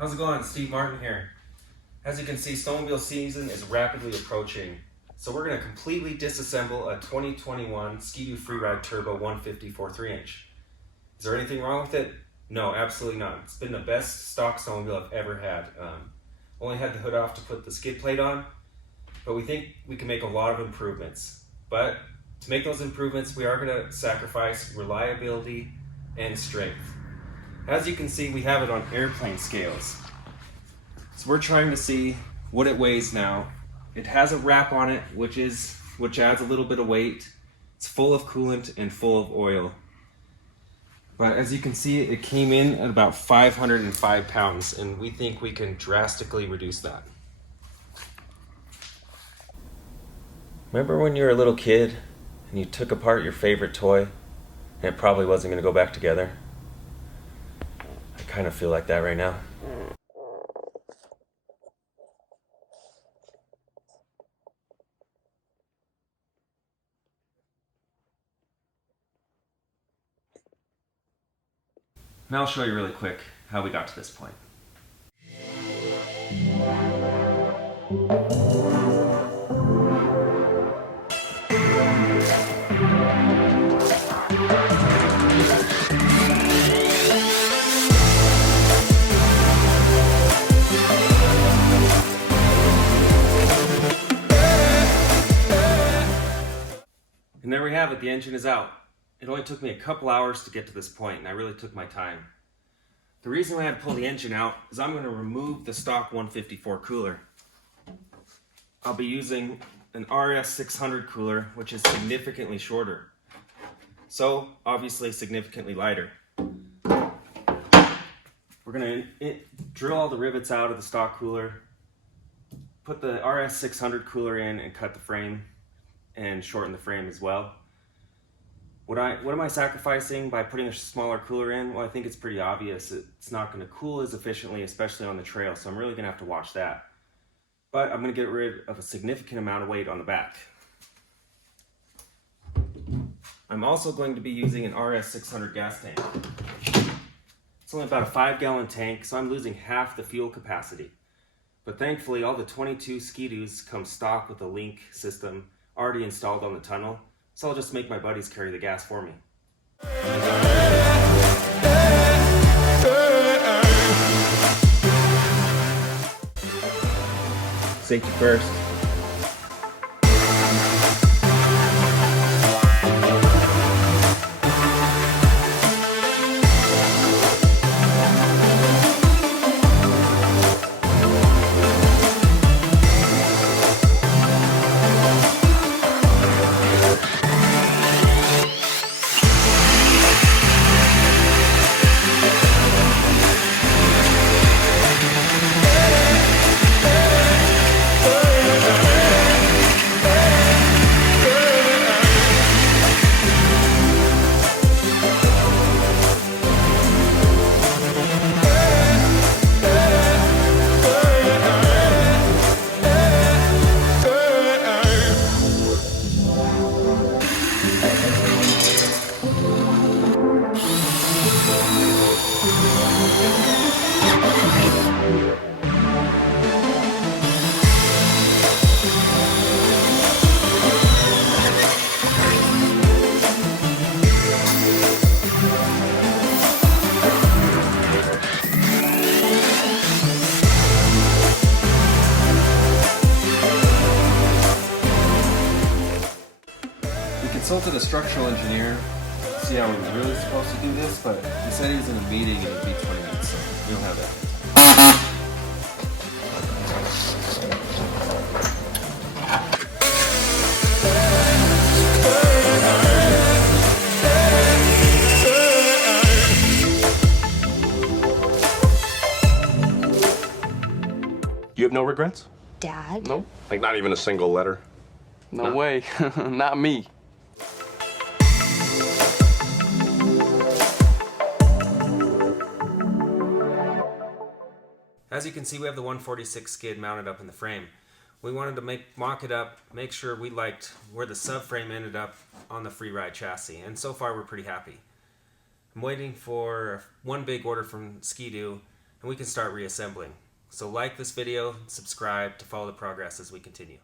How's it going? Steve Martin here. As you can see, snowmobile season is rapidly approaching. So we're going to completely disassemble a 2021 Ski-Doo Freeride Turbo 154 3-inch. Is there anything wrong with it? No, absolutely not. It's been the best stock snowmobile I've ever had. Only had the hood off to put the skid plate on, but we think we can make a lot of improvements. But to make those improvements, we are going to sacrifice reliability and strength. As you can see, we have it on airplane scales. So we're trying to see what it weighs now. It has a wrap on it, which adds a little bit of weight. It's full of coolant and full of oil. But as you can see, it came in at about 505 pounds, and we think we can drastically reduce that. Remember when you were a little kid and you took apart your favorite toy and it probably wasn't going to go back together? I kind of feel like that right now. Now I'll show you really quick how we got to this point. And there we have it, the engine is out. It only took me a couple hours to get to this point, and I really took my time. The reason I had to pull the engine out is I'm going to remove the stock 154 cooler. I'll be using an RS 600 cooler, which is significantly shorter. So, obviously significantly lighter. We're going to drill all the rivets out of the stock cooler, put the RS 600 cooler in and cut the frame and shorten the frame as well. What am I sacrificing by putting a smaller cooler in? Well, I think it's pretty obvious. It's not going to cool as efficiently, especially on the trail, so I'm really going to have to watch that. But I'm going to get rid of a significant amount of weight on the back. I'm also going to be using an RS 600 gas tank. It's only about a 5-gallon tank, so I'm losing half the fuel capacity. But thankfully, all the 22 Ski-Doos come stock with a link system already installed on the tunnel. So I'll just make my buddies carry the gas for me. Safety first. Consulted a structural engineer to see how we were really supposed to do this, but he said he was in a meeting and it would be 20 minutes, so we don't have that. You have no regrets? Dad? No? Like not even a single letter? No way. Not me. As you can see, we have the 146 skid mounted up in the frame. We wanted to mock it up, make sure we liked where the subframe ended up on the Freeride chassis, and so far we're pretty happy. I'm waiting for one big order from Ski-Doo and we can start reassembling. So like this video, subscribe to follow the progress as we continue.